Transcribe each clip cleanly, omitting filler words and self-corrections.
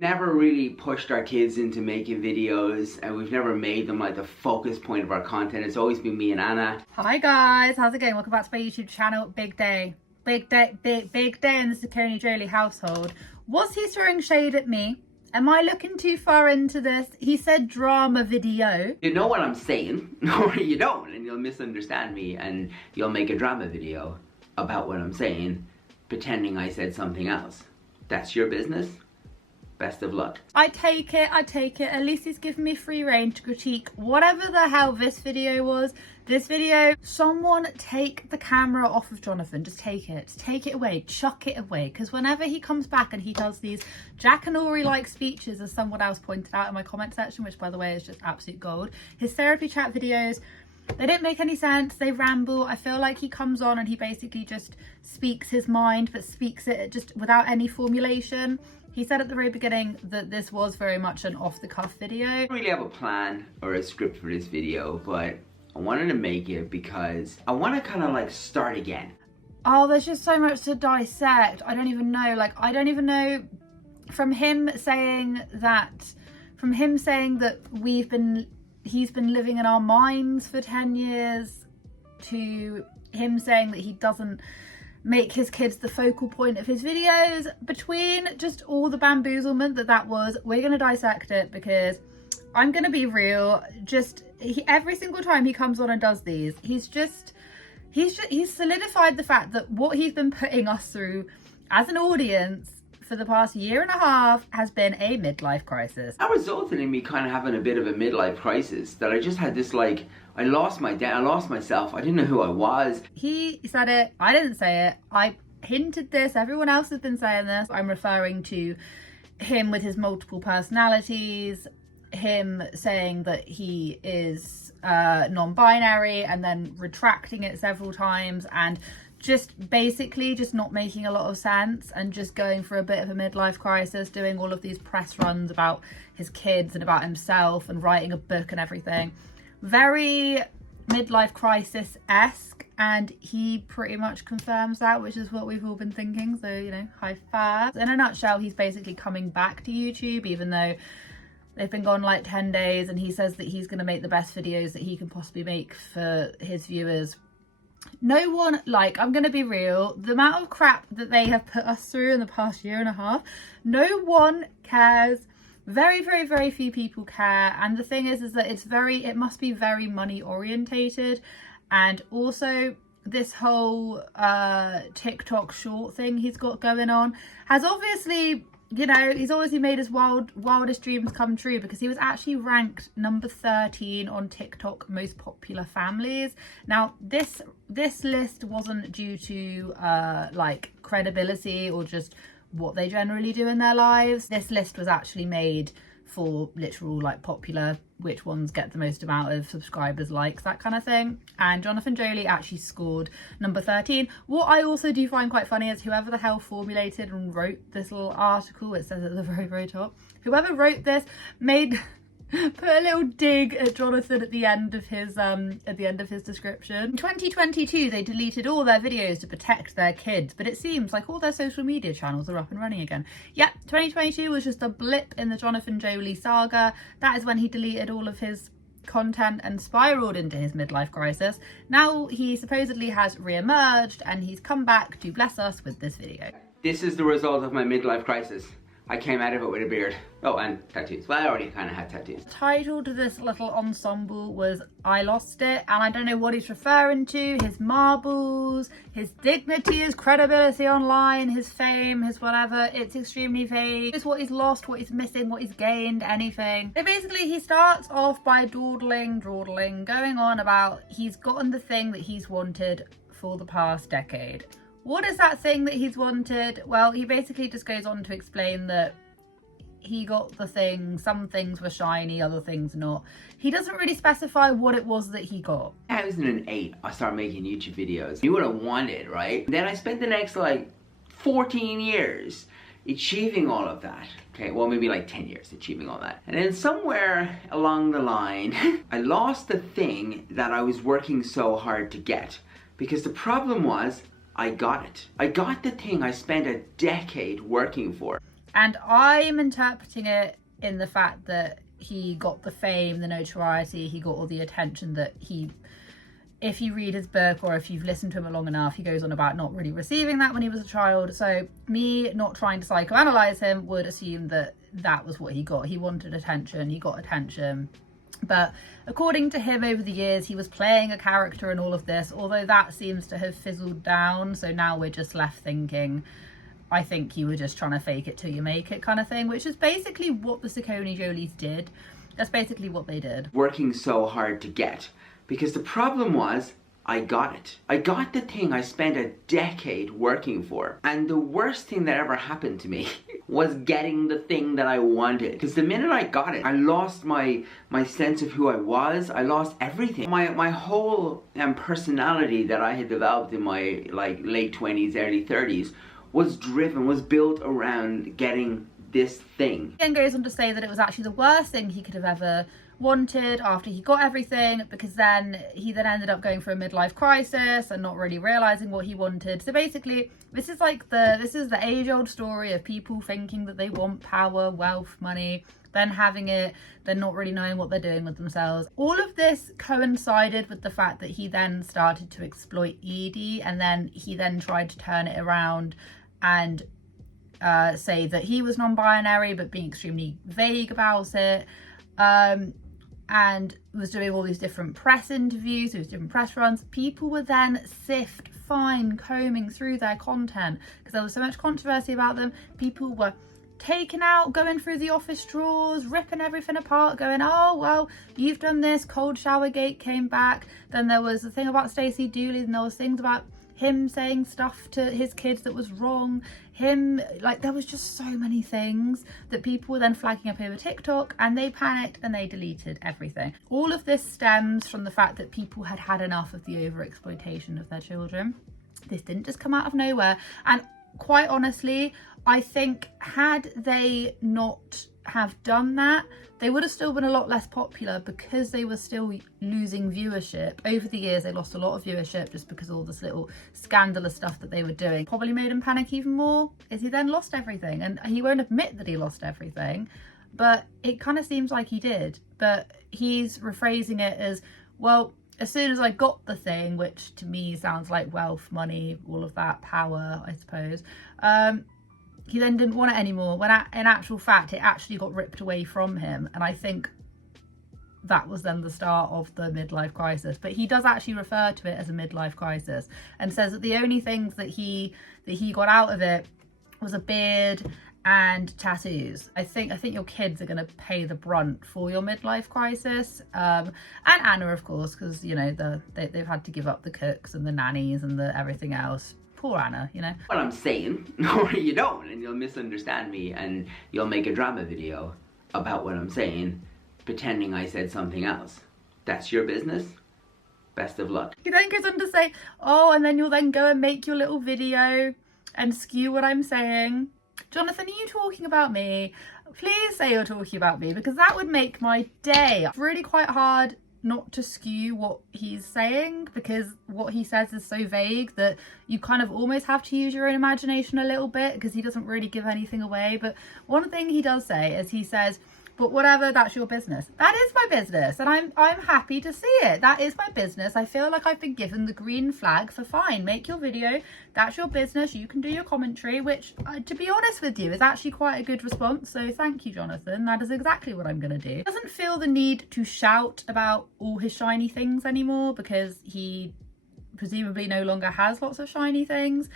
Never really pushed our kids into making videos, and we've never made them like the focus point of our content. It's always been me and Anna. Hi guys, how's it going? Welcome back to my YouTube channel. Big day in the Joly household. Was he throwing shade at me? Am I looking too far into this? He said drama video. You know what I'm saying, or you don't, and you'll misunderstand me and you'll make a drama video about what I'm saying, pretending I said something else. That's your business. Best of luck. I take it. At least he's given me free reign to critique whatever the hell this video was. This video, someone take the camera off of Jonathan. Just take it. Take it away. Chuck it away. Because whenever he comes back and he does these Jack and Ori-like speeches, as someone else pointed out in my comment section, which by the way is just absolute gold, his therapy chat videos, they don't make any sense. They ramble. I feel like he comes on and he basically just speaks his mind, but speaks it just without any formulation. He said at the very beginning that this was very much an off-the-cuff video. I don't really have a plan or a script for this video, but I wanted to make it because I want to kind of like start again. Oh, there's just so much to dissect. I don't even know. Like, I don't even know. From him saying that he's been living in our minds for 10 years, to him saying that he doesn't make his kids the focal point of his videos, between just all the bamboozlement that was, we're going to dissect it, because I'm going to be real, every single time he comes on and does these, he's solidified the fact that what he's been putting us through as an audience for the past year and a half has been a midlife crisis. That resulted in me kind of having a bit of a midlife crisis, that I just had this like, I lost my dad, I lost myself, I didn't know who I was. He said it, I didn't say it, I hinted this, everyone else has been saying this. I'm referring to him with his multiple personalities, him saying that he is non-binary and then retracting it several times, and just basically just not making a lot of sense and just going for a bit of a midlife crisis, doing all of these press runs about his kids and about himself and writing a book and everything. Very midlife crisis-esque, and he pretty much confirms that, which is what we've all been thinking, so, you know, high five. In a nutshell, he's basically coming back to YouTube, even though they've been gone like 10 days, and he says that he's going to make the best videos that he can possibly make for his viewers. No one, like, I'm going to be real, the amount of crap that they have put us through in the past year and a half, no one cares. Very, very, very few people care. And the thing is that it must be very money orientated. And also this whole TikTok short thing he's got going on has obviously, you know, he's obviously made his wildest dreams come true, because he was actually ranked number 13 on TikTok most popular families. Now, this list wasn't due to like credibility or just what they generally do in their lives. This list was actually made for literal like popular, which ones get the most amount of subscribers, likes, that kind of thing. And Jonathan Joly actually scored number 13. What I also do find quite funny is whoever the hell formulated and wrote this little article, it says at the very, very top, whoever wrote this put a little dig at Jonathan at the end of his description. In 2022, they deleted all their videos to protect their kids, but it seems like all their social media channels are up and running again. Yep, 2022 was just a blip in the Jonathan Joly saga. That is when he deleted all of his content and spiraled into his midlife crisis. Now he supposedly has re-emerged, and he's come back to bless us with this video. This is the result of my midlife crisis. I came out of it with a beard. Oh, and tattoos. Well, I already kind of had tattoos. The title to this little ensemble was I Lost It, and I don't know what he's referring to. His marbles, his dignity, his credibility online, his fame, his whatever. It's extremely vague. It's what he's lost, what he's missing, what he's gained, anything. So basically he starts off by dawdling, going on about he's gotten the thing that he's wanted for the past decade. What is that thing that he's wanted? Well, he basically just goes on to explain that he got the thing, some things were shiny, other things not. He doesn't really specify what it was that he got. 2008, I started making YouTube videos. You would have wanted, right? Then I spent the next like 14 years achieving all of that. Okay, well maybe like 10 years achieving all that. And then somewhere along the line, I lost the thing that I was working so hard to get. Because the problem was, I got it. I got the thing I spent a decade working for. And I'm interpreting it in the fact that he got the fame, the notoriety, he got all the attention that he, if you read his book or if you've listened to him long enough, he goes on about not really receiving that when he was a child. So me not trying to psychoanalyze him would assume that that was what he got. He wanted attention, he got attention. But according to him, over the years, he was playing a character in all of this, although that seems to have fizzled down. So now we're just left thinking, I think you were just trying to fake it till you make it kind of thing, which is basically what the Jolys did. That's basically what they did. Working so hard to get, because the problem was, I got it. I got the thing I spent a decade working for. And the worst thing that ever happened to me was getting the thing that I wanted. Because the minute I got it, I lost my sense of who I was. I lost everything. My whole personality that I had developed in my late 20s, early 30s was built around getting this thing. He then goes on to say that it was actually the worst thing he could have ever wanted after he got everything, because then he ended up going for a midlife crisis and not really realizing what he wanted. So basically this is the age-old story of people thinking that they want power, wealth, money, then having it, then not really knowing what they're doing with themselves. All of this coincided with the fact that he then started to exploit Edie, and then he then tried to turn it around and say that he was non-binary, but being extremely vague about it, and was doing all these different press interviews, these different press runs. People were then combing through their content because there was so much controversy about them. People were taken out, going through the office drawers, ripping everything apart, going, oh well, you've done this. Cold shower gate came back. Then there was the thing about Stacey Dooley, and there was things about him saying stuff to his kids that was wrong. There was just so many things that people were then flagging up over TikTok, and they panicked and they deleted everything. All of this stems from the fact that people had had enough of the overexploitation of their children. This didn't just come out of nowhere, and quite honestly, I think had they not have done that, they would have still been a lot less popular, because they were still losing viewership. Over the years, they lost a lot of viewership just because of all this little scandalous stuff that they were doing. Probably made him panic even more, is he then lost everything. And he won't admit that he lost everything, but it kind of seems like he did. But he's rephrasing it as, well, as soon as I got the thing, which to me sounds like wealth, money, all of that, power, I suppose, he then didn't want it anymore, when in actual fact it actually got ripped away from him. And I think that was then the start of the midlife crisis. But he does actually refer to it as a midlife crisis, and says that the only things that he got out of it was a beard and tattoos. I think your kids are going to pay the brunt for your midlife crisis, and Anna, of course, because you know they've had to give up the cooks and the nannies and the everything else. Poor Anna, you know. What I'm saying, or you don't, and you'll misunderstand me, and you'll make a drama video about what I'm saying, pretending I said something else. That's your business. Best of luck. He then goes on to say, oh, and then you'll then go and make your little video and skew what I'm saying. Jonathan, are you talking about me? Please say you're talking about me, because that would make my day. It's really quite hard not to skew what he's saying, because what he says is so vague that you kind of almost have to use your own imagination a little bit, because he doesn't really give anything away. But one thing he does say is, he says, but whatever, that's your business. That is my business, and I'm happy to see it. That is my business. I feel like I've been given the green flag for fine. Make your video. That's your business. You can do your commentary, which, to be honest with you, is actually quite a good response. So thank you, Jonathan. That is exactly what I'm going to do. He doesn't feel the need to shout about all his shiny things anymore, because he presumably no longer has lots of shiny things.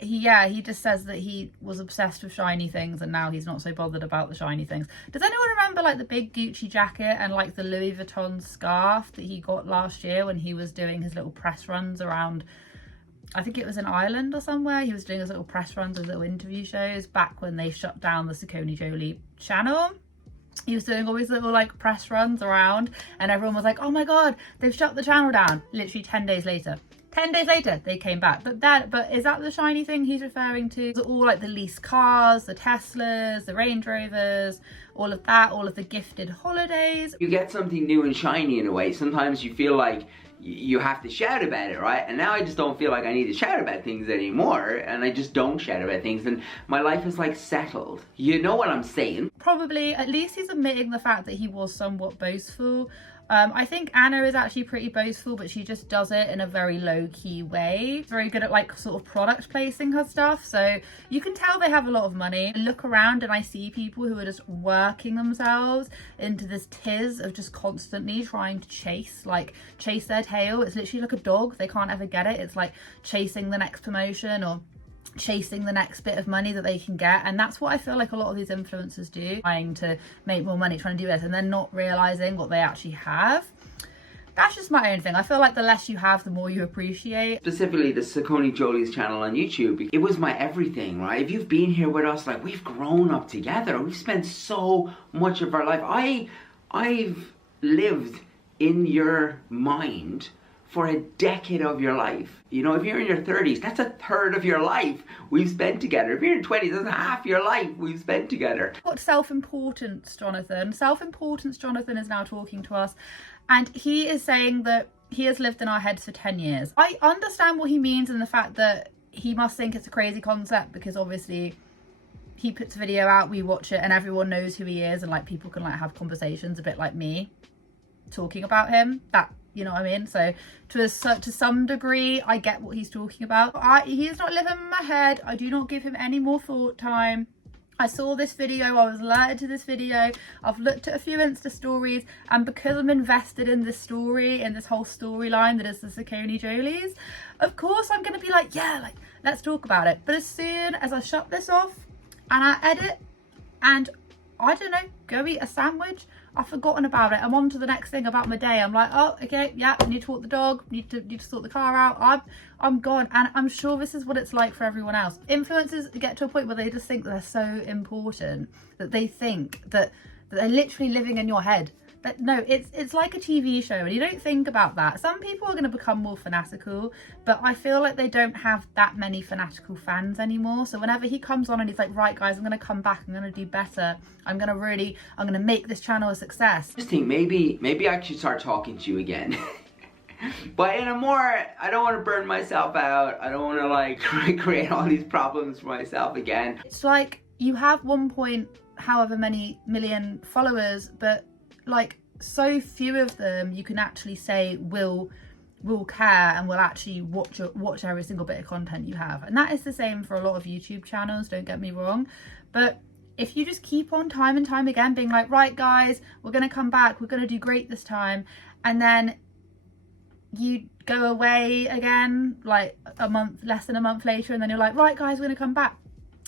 He just says that he was obsessed with shiny things, and now he's not so bothered about the shiny things. Does anyone remember like the big Gucci jacket and like the Louis Vuitton scarf that he got last year when he was doing his little press runs around, I think it was in Ireland or somewhere? He was doing his little press runs, his little interview shows back when they shut down the Joly channel. He was doing all these little like press runs around, and everyone was like, oh my god, they've shut the channel down. Literally 10 days later. 10 days later, they came back. But is that the shiny thing he's referring to? Is it all like the leased cars, the Teslas, the Range Rovers, all of that, all of the gifted holidays? You get something new and shiny in a way. Sometimes you feel like you have to shout about it, right? And now I just don't feel like I need to shout about things anymore, and I just don't shout about things, and my life is like settled. You know what I'm saying? Probably, at least he's admitting the fact that he was somewhat boastful. I think Anna is actually pretty boastful, but she just does it in a very low-key way. Very good at like sort of product placing her stuff, so you can tell they have a lot of money. I look around and I see people who are just working themselves into this tiz of just constantly trying to chase their tail. It's literally like a dog. They can't ever get it. It's like chasing the next promotion or chasing the next bit of money that they can get, and that's what I feel like a lot of these influencers do, trying to make more money, trying to do this, and then not realizing what they actually have. That's just my own thing. I feel like the less you have, the more you appreciate. Specifically the Joly's channel on YouTube, it was my everything, right? If you've been here with us, like, we've grown up together. We've spent so much of our life. I've lived in your mind for a decade of your life. You know, if you're in your 30s, that's a third of your life we've spent together. If you're in 20s, that's half your life we've spent together. What self-importance, Jonathan? Self-importance, Jonathan is now talking to us, and he is saying that he has lived in our heads for 10 years. I understand what he means in the fact that he must think it's a crazy concept, because obviously he puts a video out, we watch it, and everyone knows who he is, and like people can like have conversations a bit like me talking about him. That, you know what I mean? So to some degree, I get what he's talking about. He is not living in my head. I do not give him any more thought time. I saw this video, I was alerted to this video, I've looked at a few Insta stories, and because I'm invested in this story, in this whole storyline that is the Jolys, of course I'm going to be like, yeah, like, let's talk about it. But as soon as I shut this off and I edit and, I don't know, go eat a sandwich, I've forgotten about it. I'm on to the next thing about my day. I'm like, oh, okay, yeah, I need to walk the dog, need to sort the car out. I'm gone, and I'm sure this is what it's like for everyone else. Influencers get to a point where they just think that they're so important that they think that they're literally living in your head. But no, it's like a TV show, and you don't think about that. Some people are going to become more fanatical, but I feel like they don't have that many fanatical fans anymore. So whenever he comes on and he's like, right guys, I'm going to come back, I'm going to do better, I'm going to make this channel a success. I just think maybe I should start talking to you again. But in a more, I don't want to burn myself out. I don't want to like create all these problems for myself again. It's like you have 1 point however many million followers, but like so few of them you can actually say will care and will actually watch every single bit of content you have. And that is the same for a lot of YouTube channels, don't get me wrong. But if you just keep on time and time again being like, right guys, we're going to come back, we're going to do great this time, and then you go away again like less than a month later, and then you're like, right guys, we're going to come back.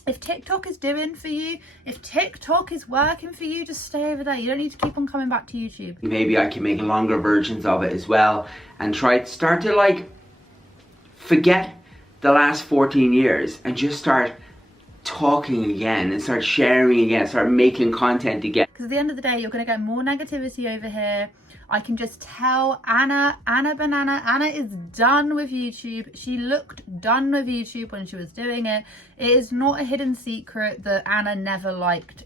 If TikTok is doing for you, if TikTok is working for you, just stay over there. You don't need to keep on coming back to YouTube. Maybe I can make longer versions of it as well, and start to like forget the last 14 years and just start talking again and start sharing again, start making content again. Because at the end of the day, you're going to get more negativity over here. I can just tell Anna is done with YouTube. She looked done with YouTube when she was doing it. It is not a hidden secret that Anna never liked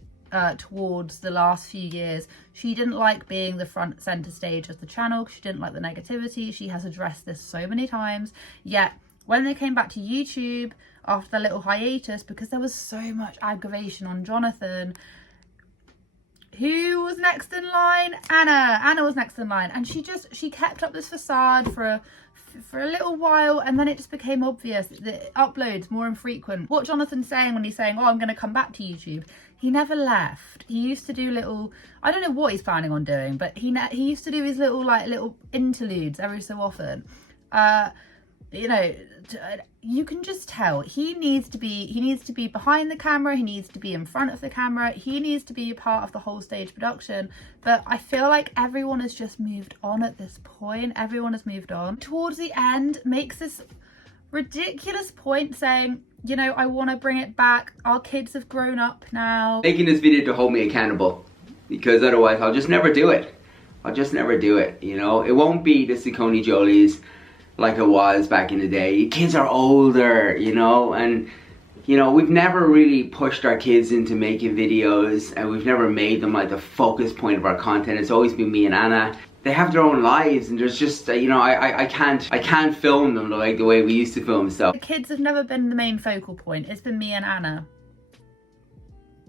towards the last few years. She didn't like being the front center stage of the channel. She didn't like the negativity. She has addressed this so many times. Yet when they came back to YouTube after the little hiatus, because there was so much aggravation on Jonathan, who was next in line? Anna was next in line, and she kept up this facade for a little while, and then it just became obvious that uploads more infrequent. What Jonathan's saying when he's saying, oh, I'm going to come back to YouTube, he never left. He used to do little, I don't know what he's planning on doing, but he used to do his little interludes every so often. You know, you can just tell he needs to be behind the camera, he needs to be in front of the camera, he needs to be a part of the whole stage production. But I feel like everyone has just moved on at this point. Everyone has moved on. Towards the end, makes this ridiculous point saying, you know, I want to bring it back. Our kids have grown up now. Making this video to hold me accountable, because otherwise I'll just never do it. I'll just never do it, you know. It won't be the Jolys like it was back in the day. Kids are older, you know, and you know, we've never really pushed our kids into making videos, and we've never made them like the focus point of our content. It's always been me and Anna. they have their own lives, and there's just, you know, I can't film them like the way we used to film stuff. The kids have never been the main focal point. It's been me and Anna.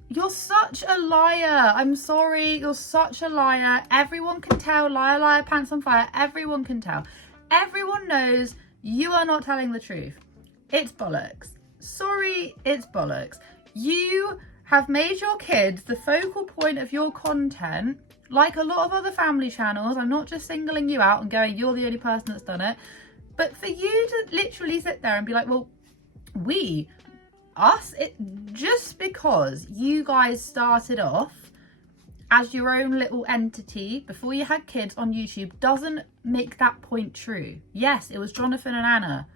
You're such a liar. I'm sorry. You're such a liar. Everyone can tell. Liar, liar, pants on fire. Everyone can tell. Everyone knows you are not telling the truth. It's bollocks. Sorry, it's bollocks. You have made your kids the focal point of your content, like a lot of other family channels. I'm not just singling you out and going, you're the only person that's done it. But for you to literally sit there and be like, well, just because you guys started off as your own little entity before you had kids on YouTube doesn't make that point true. Yes, it was Jonathan and Anna.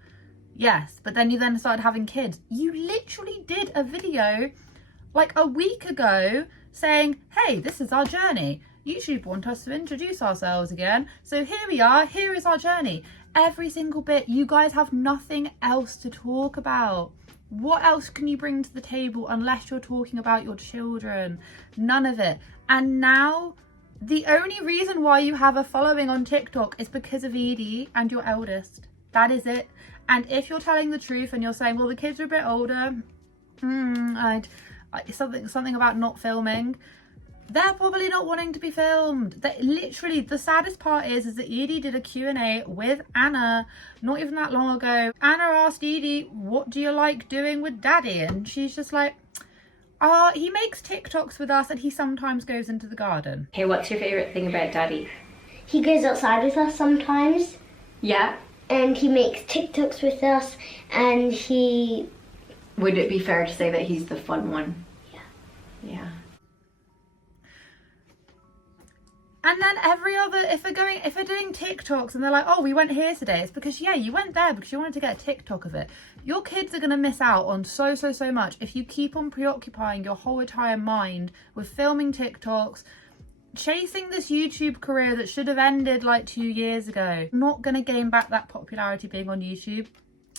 Yes, but then you then started having kids. You literally did a video like a week ago saying, hey, this is our journey. YouTube want us to introduce ourselves again. So here we are, here is our journey. Every single bit. You guys have nothing else to talk about. What else can you bring to the table unless you're talking about your children? None of it. And now the only reason why you have a following on TikTok is because of Edie and your eldest. That is it. And if you're telling the truth and you're saying, well, the kids are a bit older, something about not filming, they're probably not wanting to be filmed. Literally, the saddest part is that Edie did a Q&A with Anna not even that long ago. Anna asked Edie, what do you like doing with Daddy? And she's just like, he makes TikToks with us and he sometimes goes into the garden. Hey, what's your favourite thing about Daddy? He goes outside with us sometimes. Yeah? And he makes TikToks with us, and he... Would it be fair to say that he's the fun one? Yeah. Yeah. And then every other, if they're doing TikToks and they're like, oh, we went here today, it's because, yeah, you went there because you wanted to get a TikTok of it. Your kids are going to miss out on so much if you keep on preoccupying your whole entire mind with filming TikToks, chasing this YouTube career that should have ended like 2 years ago. Not going to gain back that popularity being on YouTube,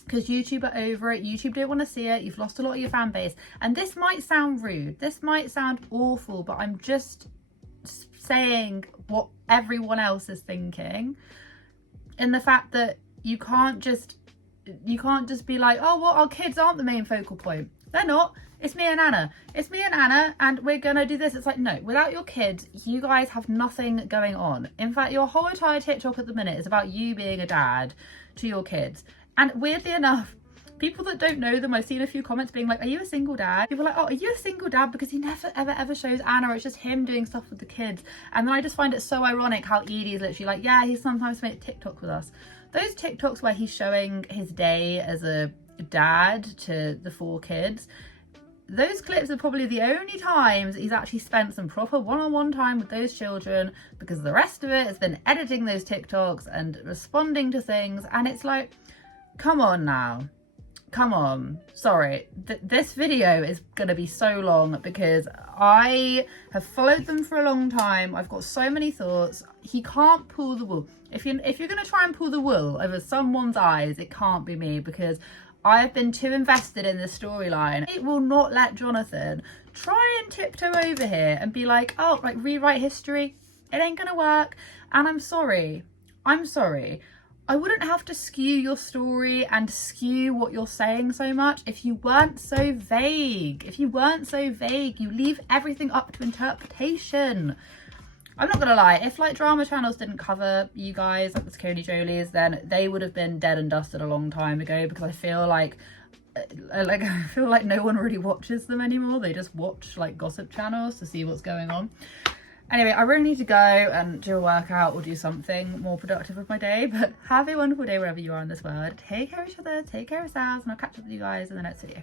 because YouTube are over it. YouTube don't want to see it. You've lost a lot of your fan base. And this might sound rude. This might sound awful, but I'm just saying what everyone else is thinking, in the fact that you can't just be like, oh, well, our kids aren't the main focal point. They're not. It's me and Anna. It's me and Anna, and we're gonna do this. It's like, no, without your kids, you guys have nothing going on. In fact, your whole entire TikTok at the minute is about you being a dad to your kids. And weirdly enough, people that don't know them, I've seen a few comments being like, are you a single dad? People are like, oh, are you a single dad? Because he never, ever shows Anna. It's just him doing stuff with the kids. And then I just find it so ironic how Edie is literally like, yeah, he sometimes makes TikTok with us. Those TikToks where he's showing his day as a dad to the 4 kids, those clips are probably the only times he's actually spent some proper one-on-one time with those children, because the rest of it has been editing those TikToks and responding to things. And it's like, come on now. Come on. Sorry, this video is gonna be so long because I have followed them for a long time. I've got so many thoughts. He can't pull the wool. If you're gonna try and pull the wool over someone's eyes, it can't be me, because I have been too invested in this storyline. It will not let Jonathan try and tiptoe over here and be like, oh, like rewrite history. It ain't gonna work. And I'm sorry. I'm sorry. I wouldn't have to skew your story and skew what you're saying so much if you weren't so vague. If you weren't so vague, you leave everything up to interpretation. I'm not gonna lie, if like drama channels didn't cover you guys, like the Jolys, then they would have been dead and dusted a long time ago, because I feel like no one really watches them anymore. They just watch like gossip channels to see what's going on. Anyway, I really need to go and do a workout or do something more productive with my day, but have a wonderful day wherever you are in this world. Take care of each other, take care of yourselves, and I'll catch up with you guys in the next video.